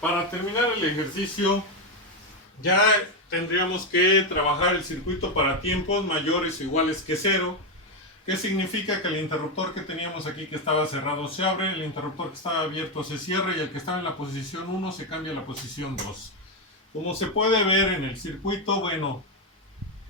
Para terminar el ejercicio, ya tendríamos que trabajar el circuito para tiempos mayores o iguales que cero. ¿Qué significa? Que el interruptor que teníamos aquí que estaba cerrado se abre, el interruptor que estaba abierto se cierra y el que estaba en la posición 1 se cambia a la posición 2. Como se puede ver en el circuito, bueno,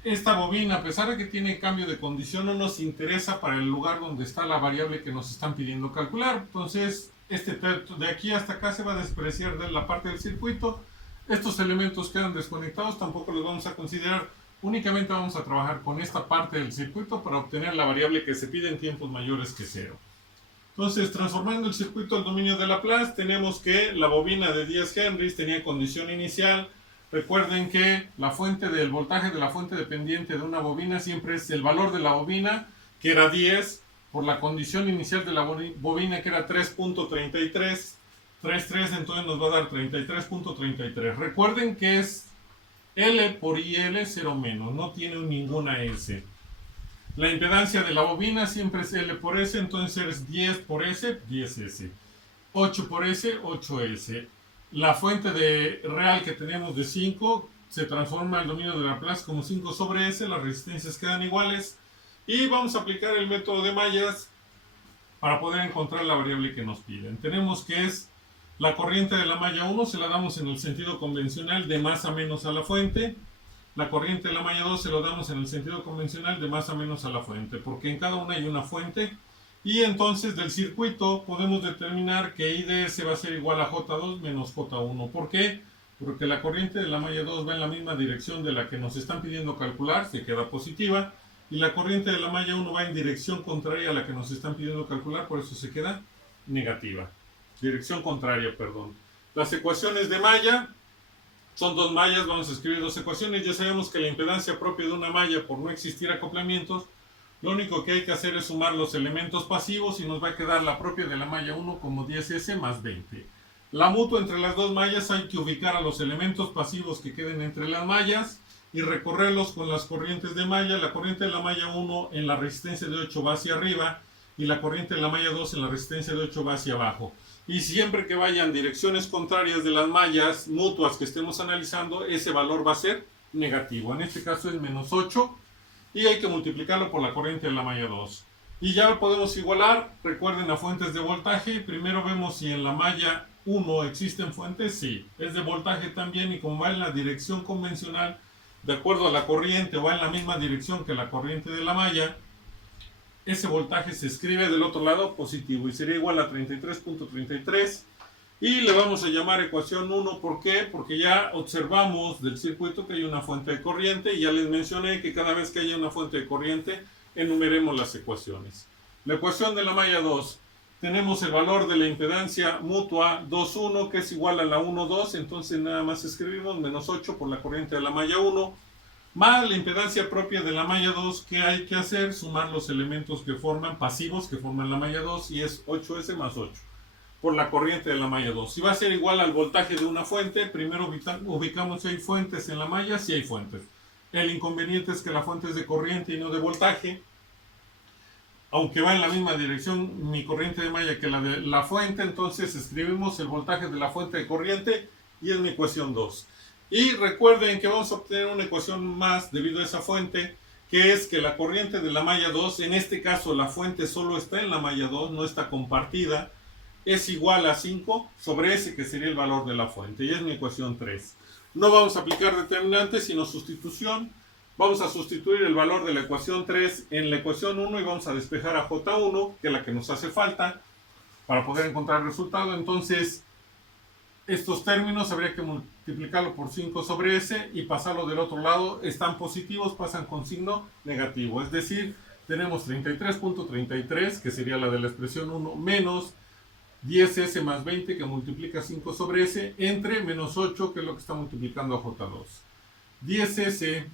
esta bobina, a pesar de que tiene cambio de condición, no nos interesa para el lugar donde está la variable que nos están pidiendo calcular. Entonces, de aquí hasta acá se va a despreciar de la parte del circuito. Estos elementos quedan desconectados, tampoco los vamos a considerar. Únicamente vamos a trabajar con esta parte del circuito para obtener la variable que se pide en tiempos mayores que cero. Entonces, transformando el circuito al dominio de Laplace, tenemos que la bobina de 10 Henry tenía condición inicial. Recuerden que la fuente del voltaje de la fuente dependiente de una bobina siempre es el valor de la bobina, que era 10, por la condición inicial de la bobina, que era 3.33. 33, entonces nos va a dar 33.33. Recuerden que es L por IL 0 menos, no tiene ninguna S. La impedancia de la bobina siempre es L por S, entonces es 10 por S, 10S. 8 por S, 8S. La fuente de real que tenemos de 5 se transforma al dominio de Laplace como 5 sobre S, las resistencias quedan iguales. Y vamos a aplicar el método de mallas para poder encontrar la variable que nos piden. Tenemos que es la corriente de la malla 1, se la damos en el sentido convencional de más a menos a la fuente. La corriente de la malla 2 se lo damos en el sentido convencional de más a menos a la fuente, porque en cada una hay una fuente. Y entonces del circuito podemos determinar que I de S va a ser igual a J2 menos J1. ¿Por qué? Porque la corriente de la malla 2 va en la misma dirección de la que nos están pidiendo calcular, se queda positiva. Y la corriente de la malla 1 va en dirección contraria a la que nos están pidiendo calcular, por eso se queda negativa. Dirección contraria, perdón. Las ecuaciones de malla son dos mallas, vamos a escribir dos ecuaciones. Ya sabemos que la impedancia propia de una malla, por no existir acoplamientos, lo único que hay que hacer es sumar los elementos pasivos y nos va a quedar la propia de la malla 1 como 10S más 20. La mutua entre las dos mallas hay que ubicar a los elementos pasivos que queden entre las mallas y recorrerlos con las corrientes de malla. La corriente de la malla 1 en la resistencia de 8 va hacia arriba y la corriente de la malla 2 en la resistencia de 8 va hacia abajo. Y siempre que vayan direcciones contrarias de las mallas mutuas que estemos analizando, ese valor va a ser negativo. En este caso es menos 8 y hay que multiplicarlo por la corriente de la malla 2. Y ya lo podemos igualar. Recuerden a fuentes de voltaje. Primero vemos si en la malla 1 existen fuentes. Sí, es de voltaje también, y como va en la dirección convencional, de acuerdo a la corriente, va en la misma dirección que la corriente de la malla, ese voltaje se escribe del otro lado positivo y sería igual a 33.33 y le vamos a llamar ecuación 1. ¿Por qué? Porque ya observamos del circuito que hay una fuente de corriente y ya les mencioné que cada vez que haya una fuente de corriente enumeremos las ecuaciones. La ecuación de la malla 2, tenemos el valor de la impedancia mutua 2,1 que es igual a la 1,2, entonces nada más escribimos menos 8 por la corriente de la malla 1 más la impedancia propia de la malla 2, que hay que hacer, sumar los elementos que forman, pasivos que forman la malla 2, y es 8S más 8 por la corriente de la malla 2. Si va a ser igual al voltaje de una fuente, primero ubicamos si hay fuentes en la malla, si hay fuentes. El inconveniente es que la fuente es de corriente y no de voltaje, aunque va en la misma dirección mi corriente de malla que la de la fuente, entonces escribimos el voltaje de la fuente de corriente y es mi ecuación 2. Y recuerden que vamos a obtener una ecuación más debido a esa fuente, que es que la corriente de la malla 2, en este caso la fuente solo está en la malla 2, no está compartida, es igual a 5 sobre S, que sería el valor de la fuente, y es mi ecuación 3. No vamos a aplicar determinantes, sino sustitución. Vamos a sustituir el valor de la ecuación 3 en la ecuación 1 y vamos a despejar a J1, que es la que nos hace falta para poder encontrar el resultado. Entonces, estos términos habría que multiplicarlo por 5 sobre S y pasarlo del otro lado. Están positivos, pasan con signo negativo. Es decir, tenemos 33.33, que sería la de la expresión 1, menos 10S más 20, que multiplica 5 sobre S, entre menos 8, que es lo que está multiplicando a J2. 10S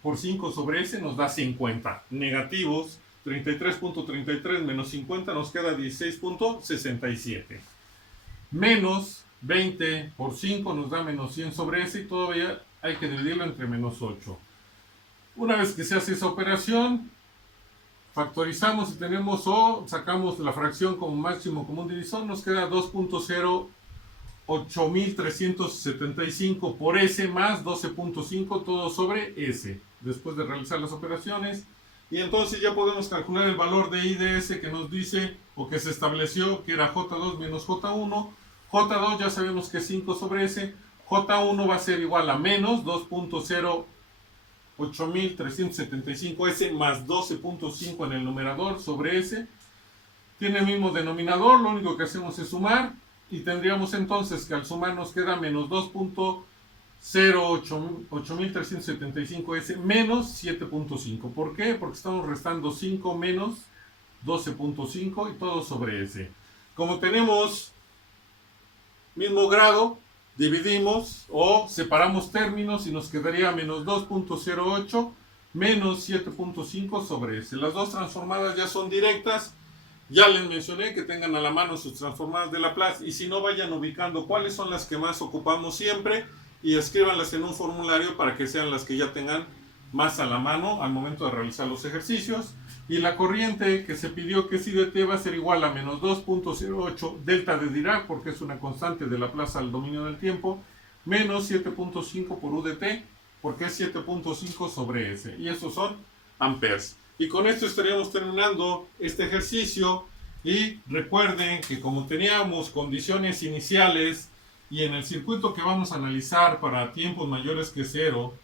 por 5 sobre S nos da 50. Negativos, 33.33 menos 50 nos queda 16.67. Menos 20 por 5 nos da menos 100 sobre S y todavía hay que dividirlo entre menos 8. Una vez que se hace esa operación, factorizamos y tenemos o sacamos la fracción como máximo común divisor, nos queda 2.0 8375 por S más 12.5 todo sobre S, después de realizar las operaciones. Y entonces ya podemos calcular el valor de I de S que nos dice, o que se estableció, que era J2 menos J1. J2 ya sabemos que es 5 sobre S. J1 va a ser igual a menos 2.08375S más 12.5 en el numerador sobre S. Tiene el mismo denominador, lo único que hacemos es sumar. Y tendríamos entonces que al sumar nos queda menos 2.08375S menos 7.5. ¿Por qué? Porque estamos restando 5 menos 12.5 y todo sobre S. Como tenemos mismo grado, dividimos o separamos términos y nos quedaría menos 2.08 menos 7.5 sobre S. Las dos transformadas ya son directas. Ya les mencioné que tengan a la mano sus transformadas de Laplace, y si no, vayan ubicando cuáles son las que más ocupamos siempre y escríbanlas en un formulario para que sean las que ya tengan más a la mano al momento de realizar los ejercicios. Y la corriente que se pidió, que es I de t, va a ser igual a menos 2.08 delta de Dirac, porque es una constante de Laplace al dominio del tiempo, menos 7.5 por U de t, porque es 7.5 sobre S. Y esos son amperes. Y con esto estaríamos terminando este ejercicio. Y recuerden que como teníamos condiciones iniciales y en el circuito que vamos a analizar para tiempos mayores que 0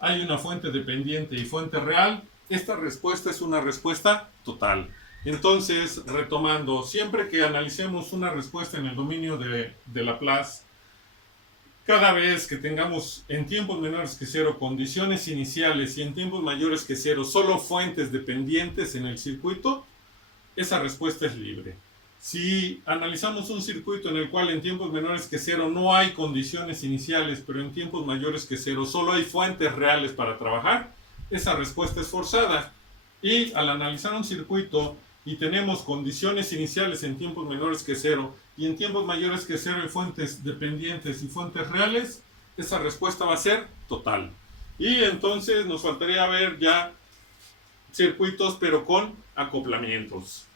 hay una fuente dependiente y fuente real, esta respuesta es una respuesta total. Entonces, retomando, siempre que analicemos una respuesta en el dominio de Laplace, cada vez que tengamos en tiempos menores que 0 condiciones iniciales y en tiempos mayores que 0 solo fuentes dependientes en el circuito, esa respuesta es libre. Si analizamos un circuito en el cual en tiempos menores que 0 no hay condiciones iniciales, pero en tiempos mayores que 0 solo hay fuentes reales para trabajar, esa respuesta es forzada. Y al analizar un circuito y tenemos condiciones iniciales en tiempos menores que 0 y en tiempos mayores que 0 hay fuentes dependientes y fuentes reales, esa respuesta va a ser total. Y entonces nos faltaría ver ya circuitos pero con acoplamientos.